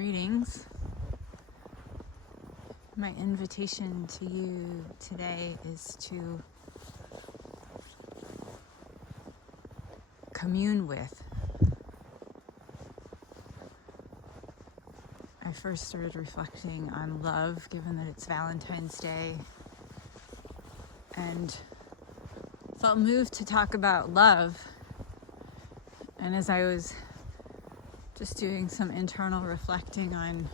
Greetings. My invitation to you today is to commune with. I first started reflecting on love, given that it's Valentine's Day, and felt moved to talk about love. And as I was just doing some internal reflecting on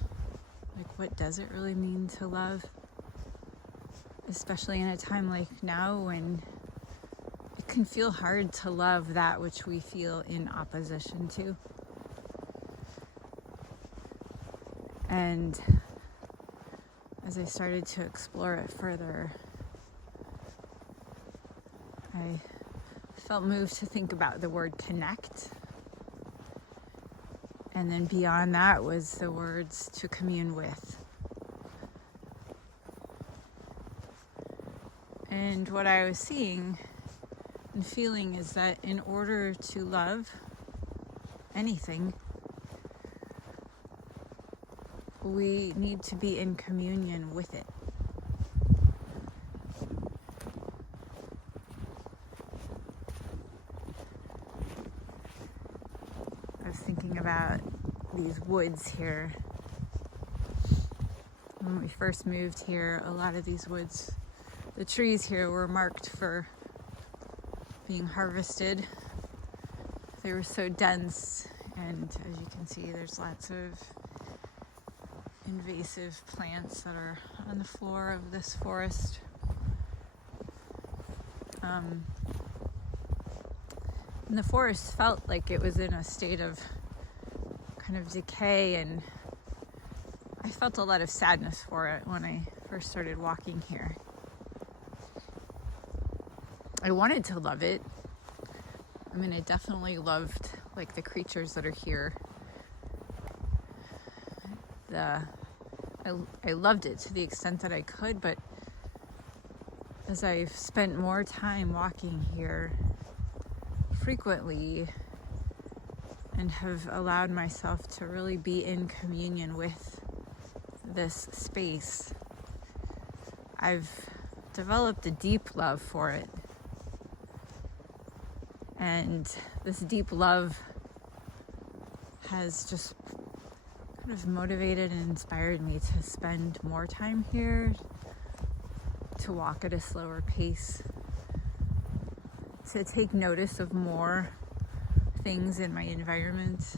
what does it really mean to love, especially in a time like now when it can feel hard to love that which we feel in opposition to. And as I started to explore it further, I felt moved to think about the word connect. And then beyond that was the words to commune with. And what I was seeing and feeling is that in order to love anything, we need to be in communion with it. I was thinking about these woods here. When we first moved here, a lot of these woods, the trees here were marked for being harvested. They were so dense, and as you can see, there's lots of invasive plants that are on the floor of this forest. And the forest felt like it was in a state of kind of decay, and I felt a lot of sadness for it when I first started walking here. I wanted to love it. I mean, I definitely loved the creatures that are here. I loved it to the extent that I could, but as I've spent more time walking here frequently and have allowed myself to really be in communion with this space, I've developed a deep love for it. And this deep love has just kind of motivated and inspired me to spend more time here, to walk at a slower pace, to take notice of more things in my environment.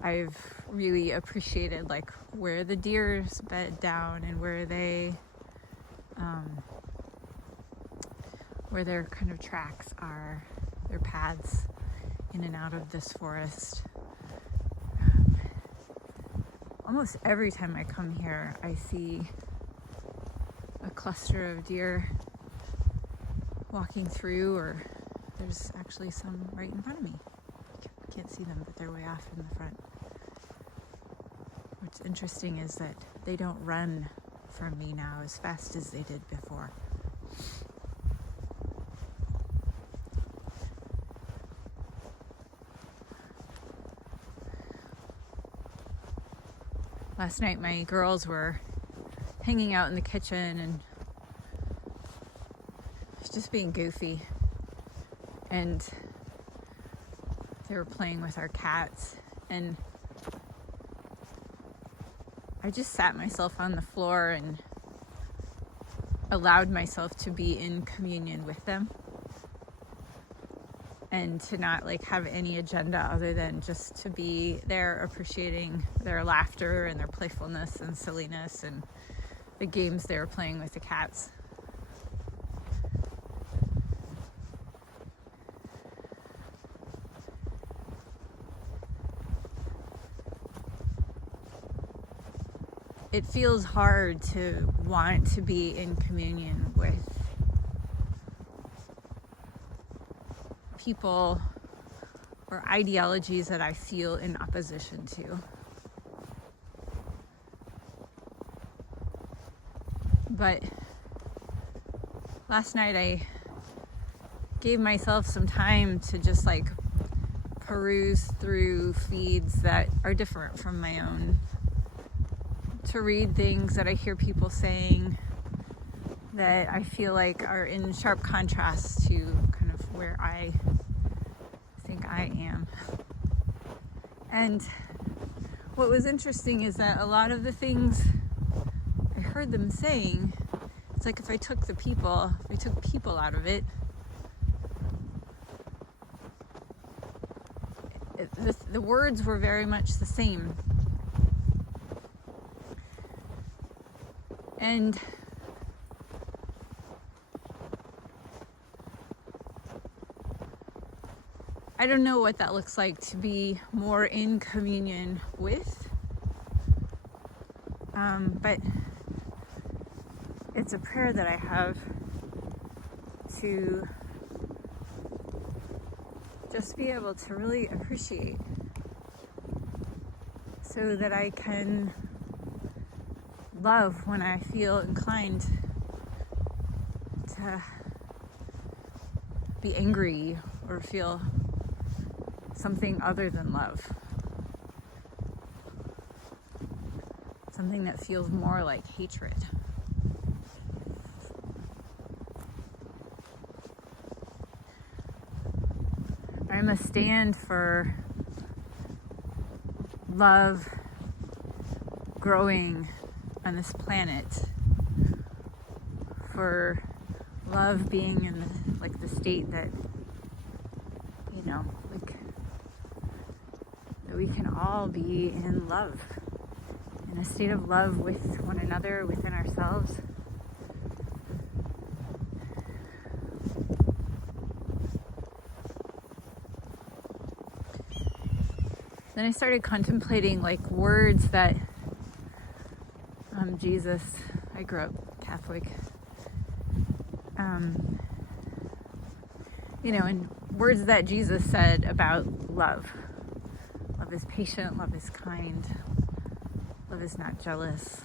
I've really appreciated where the deers bed down and where their kind of tracks are, their paths in and out of this forest. Almost every time I come here, I see a cluster of deer walking through, or there's actually some right in front of me. I can't see them, but they're way off in the front. What's interesting is that they don't run from me now as fast as they did before. Last night my girls were hanging out in the kitchen and just being goofy, and they were playing with our cats, and I just sat myself on the floor and allowed myself to be in communion with them, and to not have any agenda other than just to be there, appreciating their laughter and their playfulness and silliness and the games they were playing with the cats. It feels hard to want to be in communion with people or ideologies that I feel in opposition to. But last night I gave myself some time to just peruse through feeds that are different from my own, to read things that I hear people saying that I feel like are in sharp contrast to kind of where I think I am. And what was interesting is that a lot of the things I heard them saying, it's like if I took people out of it, the words were very much the same. And I don't know what that looks like to be more in communion with, but it's a prayer that I have to just be able to really appreciate, so that I can love when I feel inclined to be angry or feel something other than love. Something that feels more like hatred. I must stand for love growing on this planet, for love being in the state that, that we can all be in love, in a state of love with one another, within ourselves. Then I started contemplating words that Jesus, I grew up Catholic, and words that Jesus said about love. Love is patient, love is kind, love is not jealous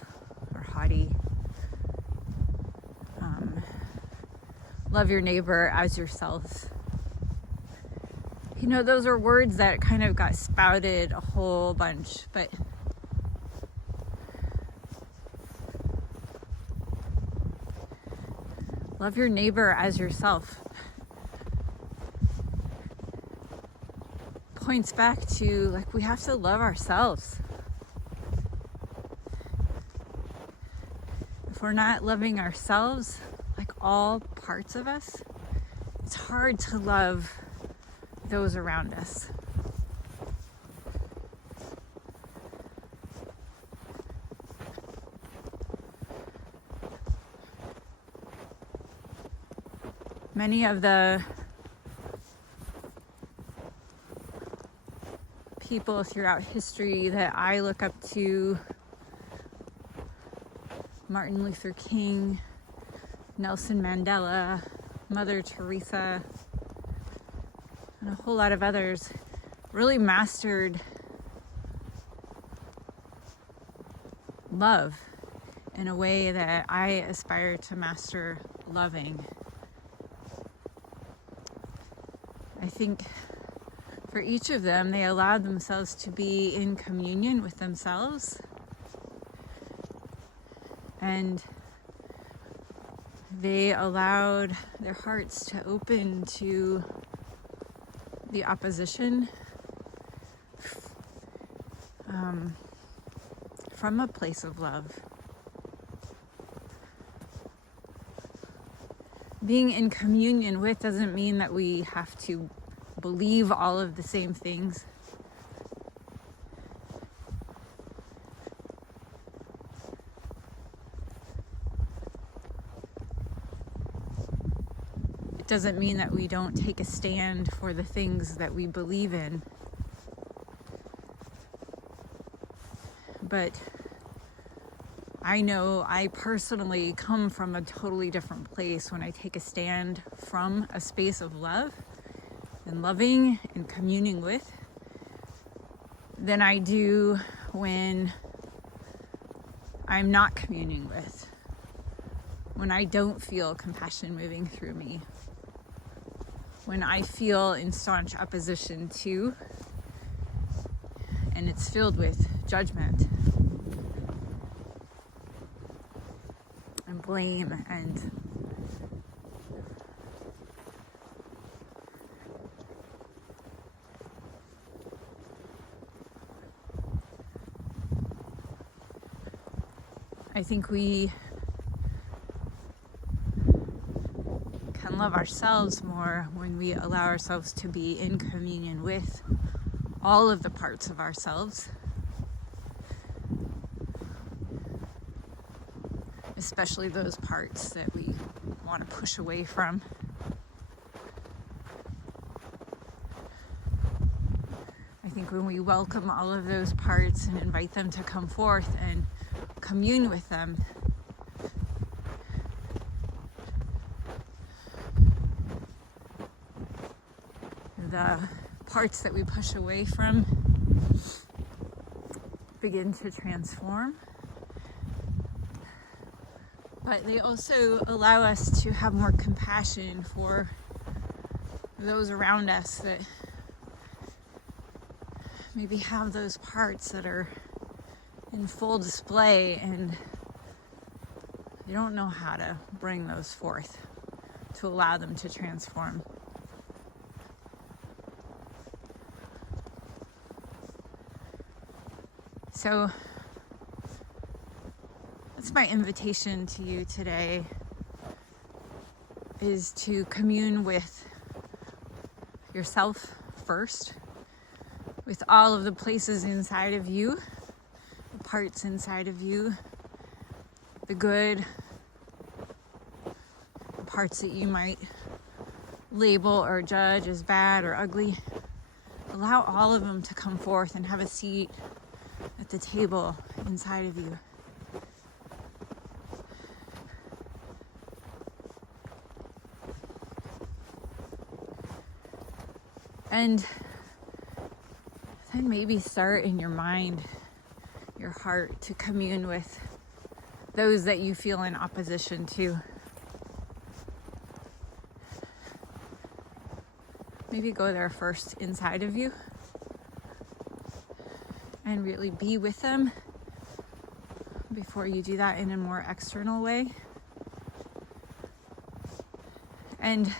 or haughty. Love your neighbor as yourself. Those are words that kind of got spouted a whole bunch, but love your neighbor as yourself points back to we have to love ourselves. If we're not loving ourselves, all parts of us, it's hard to love those around us. Many of the people throughout history that I look up to, Martin Luther King, Nelson Mandela, Mother Teresa, and a whole lot of others, really mastered love in a way that I aspire to master loving. I think for each of them, they allowed themselves to be in communion with themselves, and they allowed their hearts to open to the opposition from a place of love. Being in communion with doesn't mean that we have to believe all of the same things. It doesn't mean that we don't take a stand for the things that we believe in. But I know I personally come from a totally different place when I take a stand from a space of love and loving and communing with than I do when I'm not communing with, when I don't feel compassion moving through me, when I feel in staunch opposition to and it's filled with judgment and blame and I think we can love ourselves more when we allow ourselves to be in communion with all of the parts of ourselves, especially those parts that we want to push away from. I think when we welcome all of those parts and invite them to come forth and commune with them, the parts that we push away from begin to transform. But they also allow us to have more compassion for those around us that maybe have those parts that are in full display and you don't know how to bring those forth to allow them to transform. So that's my invitation to you today, is to commune with yourself first, with all of the places inside of you, the parts inside of you, the good, the parts that you might label or judge as bad or ugly. Allow all of them to come forth and have a seat at the table inside of you. And then maybe start in your mind, your heart, to commune with those that you feel in opposition to. Maybe go there first inside of you and really be with them before you do that in a more external way. And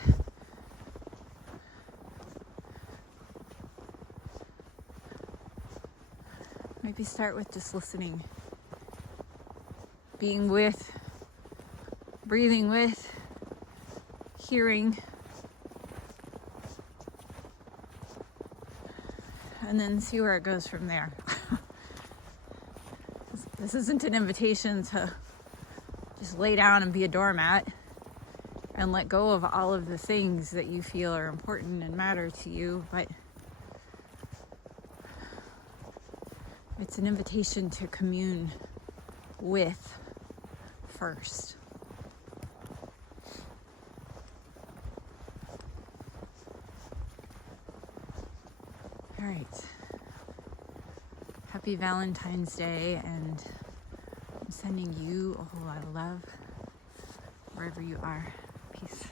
maybe start with just listening, being with, breathing with, hearing, and then see where it goes from there. This isn't an invitation to just lay down and be a doormat and let go of all of the things that you feel are important and matter to you, but it's an invitation to commune with first. All right. Happy Valentine's Day, and I'm sending you a whole lot of love wherever you are. Peace.